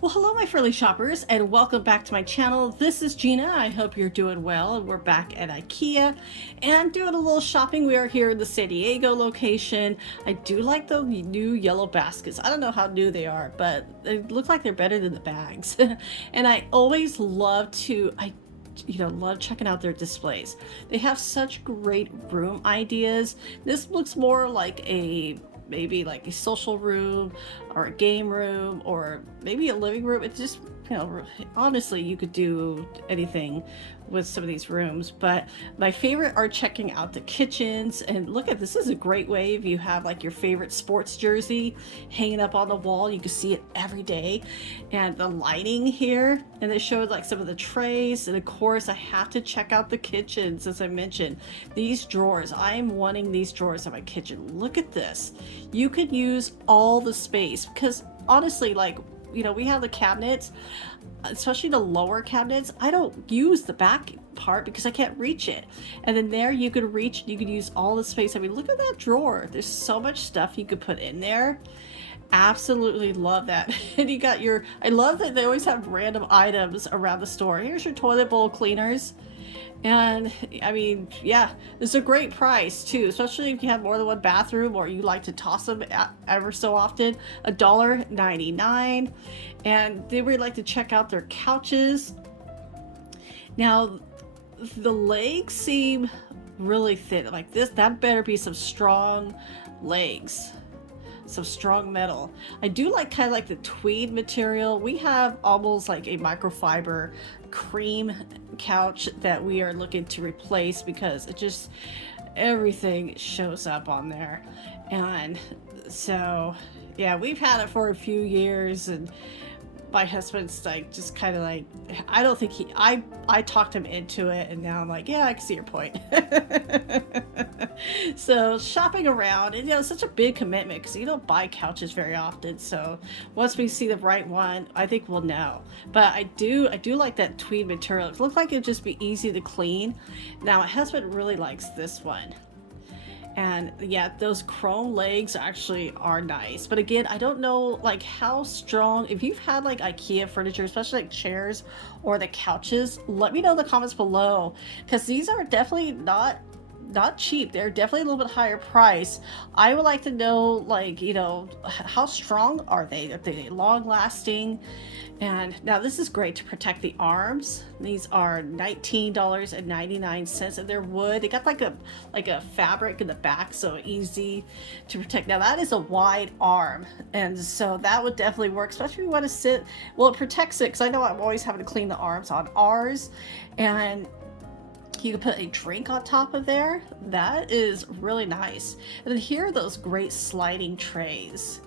Well, hello, my furry shoppers, and welcome back to my channel. This is Gina. I hope you're doing well. And we're back at IKEA and doing a little shopping. We are here in the San Diego location. I do like the new yellow baskets. I don't know how new they are, but they look like they're better than the bags. And I always love to, love checking out their displays. They have such great room ideas. This looks more like maybe like a social room or a game room or maybe a living room. It's just, honestly, you could do anything with some of these rooms. But my favorite are checking out the kitchens. And look at this is a great way if you have like your favorite sports jersey hanging up on the wall. You can see it every day. And the lighting here, and it shows like some of the trays. And of course, I have to check out the kitchens, as I mentioned. These drawers, I'm wanting these drawers in my kitchen. Look at this. You could use all the space because honestly, we have the cabinets, especially the lower cabinets. I don't use the back part because I can't reach it. And then there you could reach, you could use all the space. I mean, look at that drawer. There's so much stuff you could put in there. Absolutely love that. And you got I love that they always have random items around the store. Here's your toilet bowl cleaners. And I mean, yeah, it's a great price too, especially if you have more than one bathroom or you like to toss them ever so often. $1.99. And then we like to check out their couches. Now, the legs seem really thin. Like this, that better be some strong legs. Some strong metal. I do like kind of like the tweed material. We have almost like a microfiber cream couch that we are looking to replace because it just everything shows up on there. And so yeah, we've had it for a few years, and my husband's like just kind of like, I don't think I talked him into it, and now I'm like, yeah, I can see your point. So shopping around, and it's such a big commitment because you don't buy couches very often. So once we see the right one, I think we'll know. But I do like that tweed material. It looks like it'd just be easy to clean. Now my husband really likes this one. And yeah, those chrome legs actually are nice. But again, I don't know like how strong, if you've had like IKEA furniture, especially like chairs or the couches, let me know in the comments below, because these are definitely not cheap. They're definitely a little bit higher price. I would like to know, like, how strong are they? Are they long lasting? And now this is great to protect the arms. These are $19.99, and they're wood. They got like a fabric in the back, so easy to protect. Now that is a wide arm, and so that would definitely work, especially if you want to sit. Well, it protects it because I know I'm always having to clean the arms on ours, and you can put a drink on top of there. That is really nice. And then here are those great sliding trays.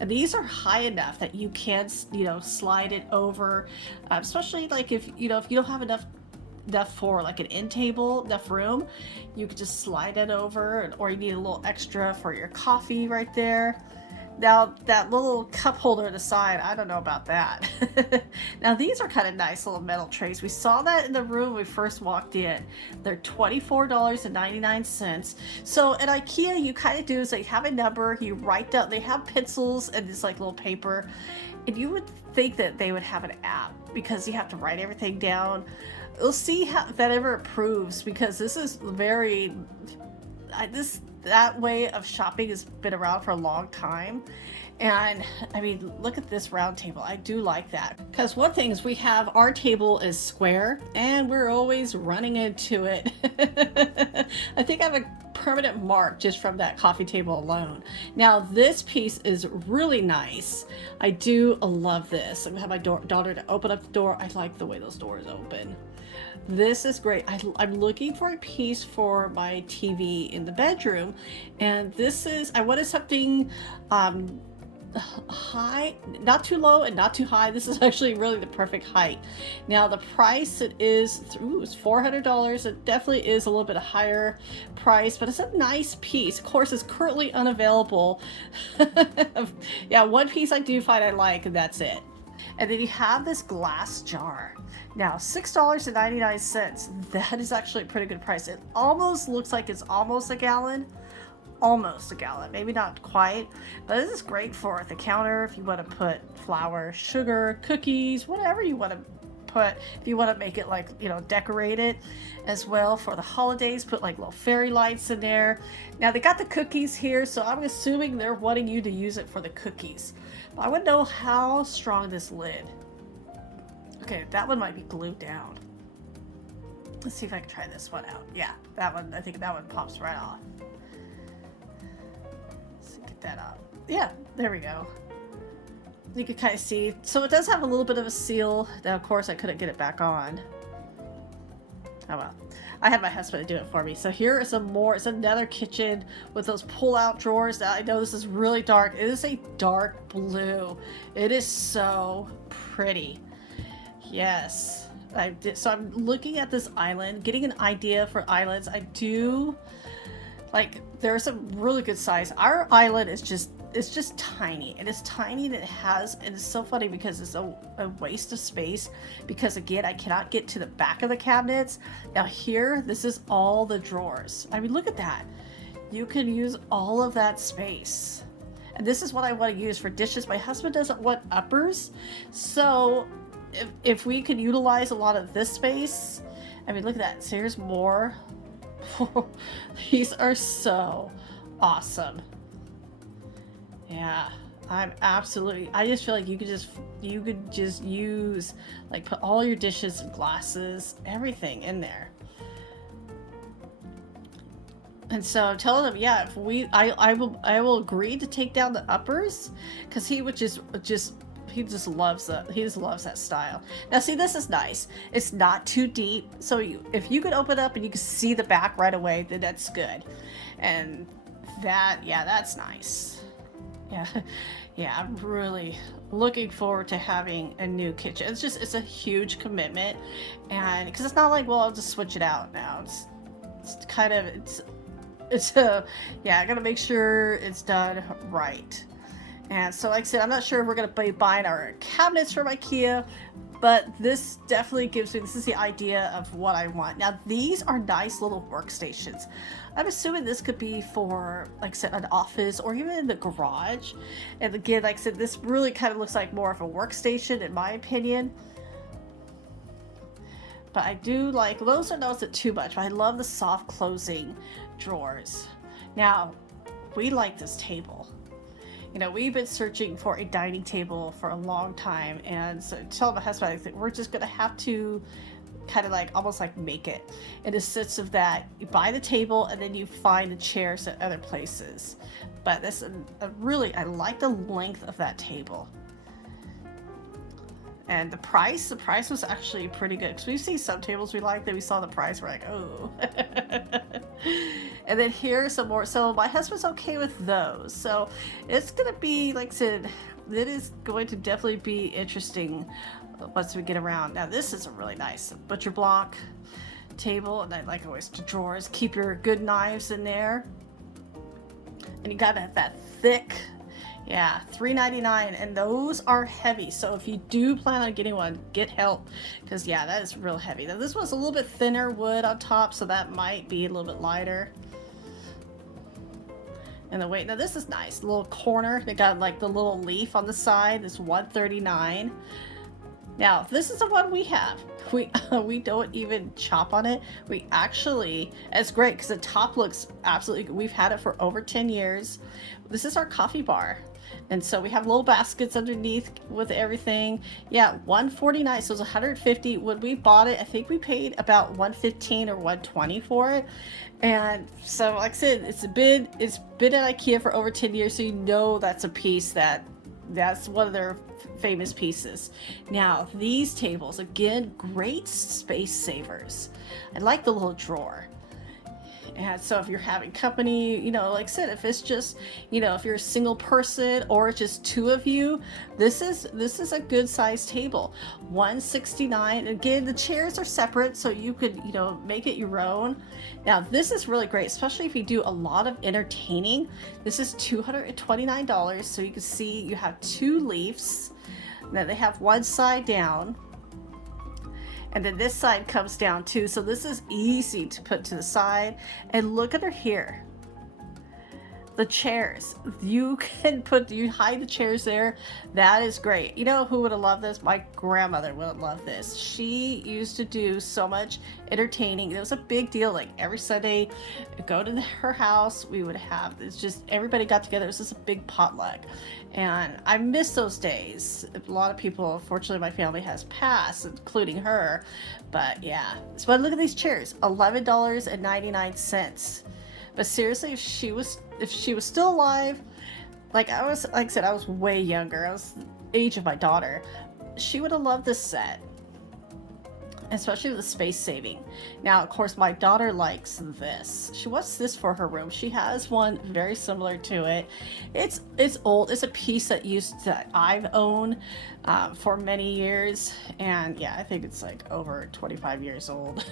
And these are high enough that you can, slide it over, especially like if you don't have enough for like an end table, enough room, you could just slide it over, or you need a little extra for your coffee right there. Now that little cup holder at the side, I don't know about that. Now these are kind of nice little metal trays. We saw that in the room when we first walked in. They're $24.99. So at IKEA, you kind of do is they have a number, you write down, they have pencils and this like little paper, and you would think that they would have an app because you have to write everything down. We'll see how that ever improves, because this is very, that way of shopping has been around for a long time. And I mean, look at this round table. I do like that, because one thing is we have our table is square and we're always running into it. I think I have a permanent mark just from that coffee table alone. Now this piece is really nice. I do love this. I'm gonna have my daughter to open up the door. I like the way those doors open. This is great. I'm looking for a piece for my TV in the bedroom, and this is, I wanted something high, not too low and not too high. This is actually really the perfect height. Now the price, it's $400. It definitely is a little bit higher price, but it's a nice piece. Of course, it's currently unavailable. Yeah, one piece I do find I like, and that's it. And then you have this glass jar. Now, $6.99. That is actually a pretty good price. It almost looks like it's almost a gallon. almost a gallon, maybe not quite, but this is great for the counter if you want to put flour, sugar, cookies, whatever you want to put. If you want to make it like, decorate it as well for the holidays, put like little fairy lights in there. Now they got the cookies here, so I'm assuming they're wanting you to use it for the cookies, but I would know how strong this lid. Okay, that one might be glued down. Let's see if I can try this one out. Yeah, that one, I think that one pops right off. Let's get that up. Yeah, there we go. You can kind of see. So it does have a little bit of a seal. Now, of course, I couldn't get it back on. Oh well. I had my husband do it for me. So here is it's another kitchen with those pull-out drawers. Now, I know this is really dark. It is a dark blue. It is so pretty. Yes. So I'm looking at this island, getting an idea for islands. I do like, there's a really good size. Our island is just tiny. It is tiny, and it's so funny because it's a waste of space, because again, I cannot get to the back of the cabinets. Now here, this is all the drawers. I mean, look at that. You can use all of that space. And this is what I want to use for dishes. My husband doesn't want uppers, so if we could utilize a lot of this space, I mean, look at that. So here's more. These are so awesome. Yeah, I just feel like you could just use, like, put all your dishes and glasses, everything in there. And so I'm telling him, yeah, if I will agree to take down the uppers, because he just loves that style. Now see, this is nice. It's not too deep, so if you could open up and you can see the back right away, then that's good. And that's nice. Yeah, I'm really looking forward to having a new kitchen. It's a huge commitment, and because it's not like, well, I'll just switch it out now. I gotta make sure it's done right. And so, like I said, I'm not sure if we're going to be buying our cabinets from IKEA, but this definitely this is the idea of what I want. Now, these are nice little workstations. I'm assuming this could be for, like I said, an office or even in the garage. And again, like I said, this really kind of looks like more of a workstation, in my opinion. But I do like, those are not too much, but I love the soft closing drawers. Now, we like this table. We've been searching for a dining table for a long time, and so tell my husband, I think we're just gonna have to kind of like almost like make it in a sense of that you buy the table and then you find the chairs at other places. But this I like the length of that table. And the price was actually pretty good, because we've seen some tables we like that we saw the price, we're like, oh. And then here's some more. So my husband's okay with those. So it's going to be, like I said, it is going to definitely be interesting once we get around. Now this is a really nice butcher block table, and I like always the drawers. Keep your good knives in there. And you got that thick, yeah, $3.99, and those are heavy. So if you do plan on getting one, get help, because yeah, that is real heavy. Now this one's a little bit thinner wood on top, so that might be a little bit lighter. And the weight, now this is nice. The little corner, they got like the little leaf on the side. It's $139. Now this is the one we have. We don't even chop on it. We actually, it's great because the top looks absolutely, we've had it for over 10 years. This is our coffee bar. And so we have little baskets underneath with everything. Yeah, $149, so it's $150. When we bought it, I think we paid about $115 or $120 for it. And so, like I said, it's been at IKEA for over 10 years, so you know that's a piece that's one of their famous pieces. Now, these tables, again, great space savers. I like the little drawer. And so if you're having company, like I said, if it's just, if you're a single person or just two of you, this is a good sized table. $169. Again, the chairs are separate, so you could, make it your own. Now, this is really great, especially if you do a lot of entertaining. This is $229, so you can see you have two leaves. Now they have one side down, and then this side comes down too. So this is easy to put to the side. And look at her here. the chairs. You hide the chairs there. That is great. You know who would have loved this? My grandmother would have loved this. She used to do so much entertaining. It was a big deal. Like every Sunday, go to her house. We would have, it's just everybody got together. It was just a big potluck. And I miss those days. A lot of people, unfortunately, my family has passed, including her. But yeah. So look at these chairs, $11.99. But seriously, if she was still alive, like I said, I was way younger. I was the age of my daughter. She would have loved this set, especially with the space saving. Now, of course, my daughter likes this. She wants this for her room. She has one very similar to it. It's old. It's a piece that I've owned for many years, and yeah, I think it's like over 25 years old.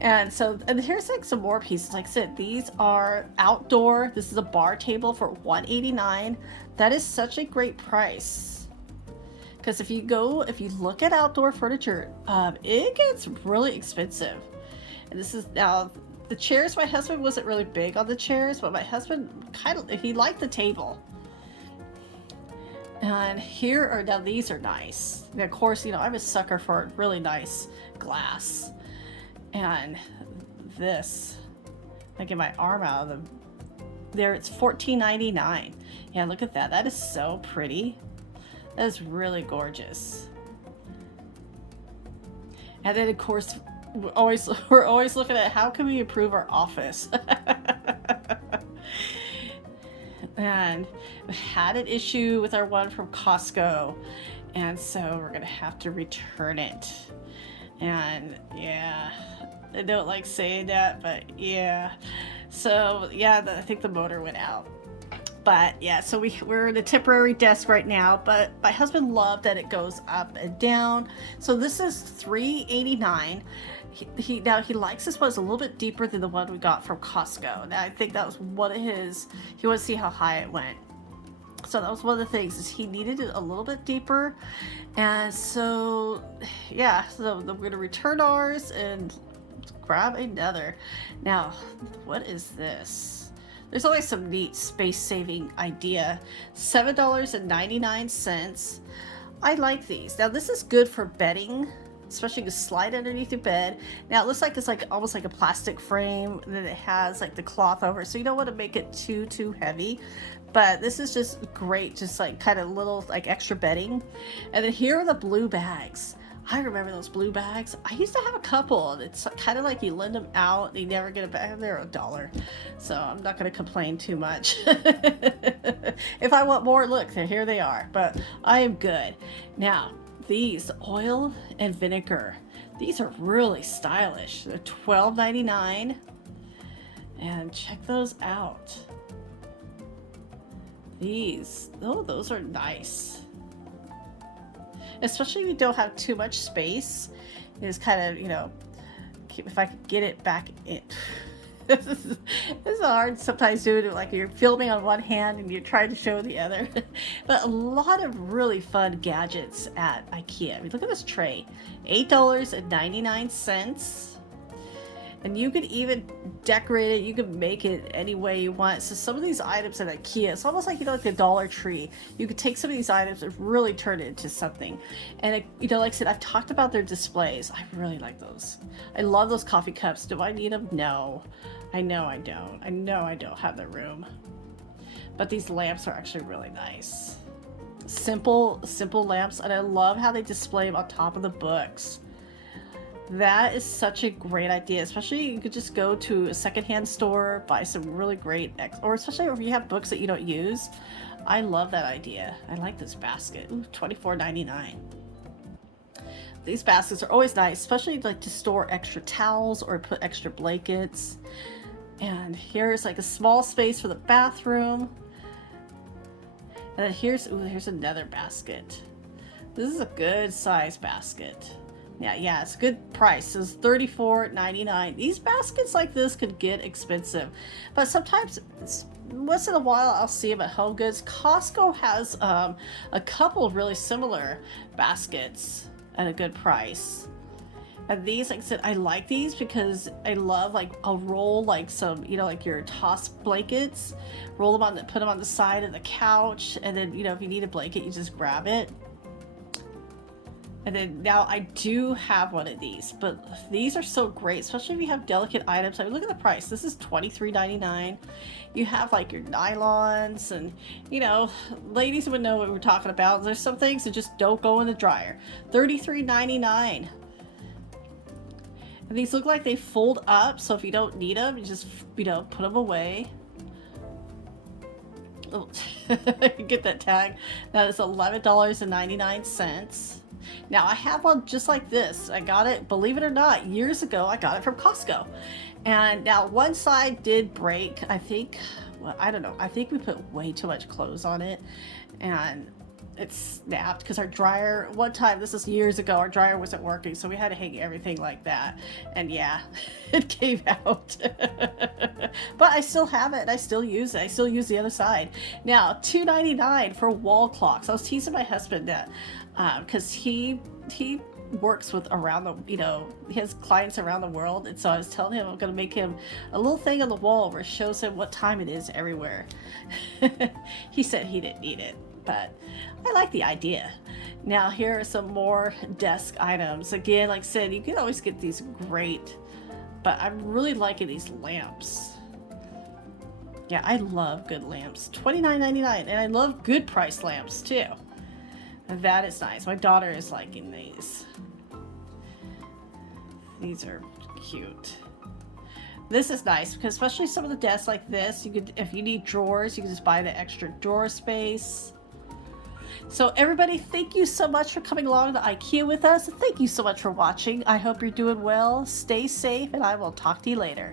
And here's like some more pieces. Like I said, these are outdoor. This is a bar table for $189. That is such a great price. Because if you look at outdoor furniture, it gets really expensive. And this is now the chairs. My husband wasn't really big on the chairs, but my husband he liked the table. And these are nice. And of course, I'm a sucker for really nice glass. And this, I get my arm out of them. There, it's $14.99. Yeah, look at that. That is so pretty. That is really gorgeous. And then, of course, we're always looking at how can we improve our office. And we had an issue with our one from Costco, and so we're gonna have to return it. And yeah, I don't like saying that, but yeah. So yeah, I think the motor went out. But yeah, so we're in a temporary desk right now, but my husband loved that it goes up and down. So this is $389. He likes this one. It's a little bit deeper than the one we got from Costco. Now I think that was one of his, he wanted to see how high it went. So that was one of the things, is he needed it a little bit deeper. And so yeah, so we're gonna return ours and grab another. Now, what is this? There's always some neat space-saving idea. $7.99. I like these. Now this is good for bedding, especially to slide underneath your bed. Now it looks like it's like almost like a plastic frame, and then it has like the cloth over, so you don't want to make it too heavy. But this is just great, just like kind of little like extra bedding. And then here are the blue bags. I remember those blue bags. I used to have a couple, and it's kind of like you lend them out and you never get it back. They're $1, so I'm not going to complain too much. If I want more, look, here they are, but I am good. Now, these oil and vinegar, these are really stylish. They're $12.99, and check those out. Those are nice. Especially if you don't have too much space. It's kind of, if I could get it back in. It's hard sometimes doing it, like you're filming on one hand and you're trying to show the other. But a lot of really fun gadgets at IKEA. I mean, look at this tray, $8.99. And you could even decorate it. You can make it any way you want. So some of these items at IKEA, it's almost like, like the Dollar Tree. You could take some of these items and really turn it into something. And like I said, I've talked about their displays. I really like those. I love those coffee cups. Do I need them? No. I know I don't. I know I don't have the room. But these lamps are actually really nice. Simple lamps. And I love how they display them on top of the books. That is such a great idea, especially you could just go to a secondhand store, buy some really great, or especially if you have books that you don't use. I love that idea. I like this basket. Ooh, $24.99. These baskets are always nice, especially like to store extra towels or put extra blankets. And here's like a small space for the bathroom. And then here's another basket. This is a good size basket. Yeah, it's a good price. It's $34.99. These baskets like this could get expensive, but sometimes once in a while I'll see them at Home Goods. Costco has a couple of really similar baskets at a good price. And these, like I said, I like these because I love, like, I'll roll like some, like your toss blankets, roll them put them on the side of the couch, and then, if you need a blanket, you just grab it. And then now I do have one of these, but these are so great, especially if you have delicate items. I mean, look at the price. This is $23.99. You have like your nylons, and ladies would know what we're talking about. There's some things that just don't go in the dryer. $33.99. And these look like they fold up, so if you don't need them, you just put them away. Oh, get that tag. That is $11.99. Now I have one just like this. I got it, believe it or not, years ago. I got it from Costco. And now one side did break. I think, well, I don't know. I think we put way too much clothes on it, and it snapped because our dryer, one time, this is years ago, our dryer wasn't working, so we had to hang everything like that. And yeah, it came out. But I still have it, and I still use it. I still use the other side. Now, $2.99 for wall clocks. I was teasing my husband that because he works with around the, he has clients around the world, and so I was telling him I'm going to make him a little thing on the wall where it shows him what time it is everywhere. He said he didn't need it, but I like the idea. Now here are some more desk items. Again, like I said, you can always get these great, but I'm really liking these lamps. Yeah, I love good lamps. $29.99, and I love good price lamps too. That is nice. My daughter is liking these. These are cute. This is nice because especially some of the desks like this, you could, if you need drawers, you can just buy the extra drawer space. So everybody, thank you so much for coming along to IKEA with us. Thank you so much for watching. I hope you're doing well. Stay safe, and I will talk to you later.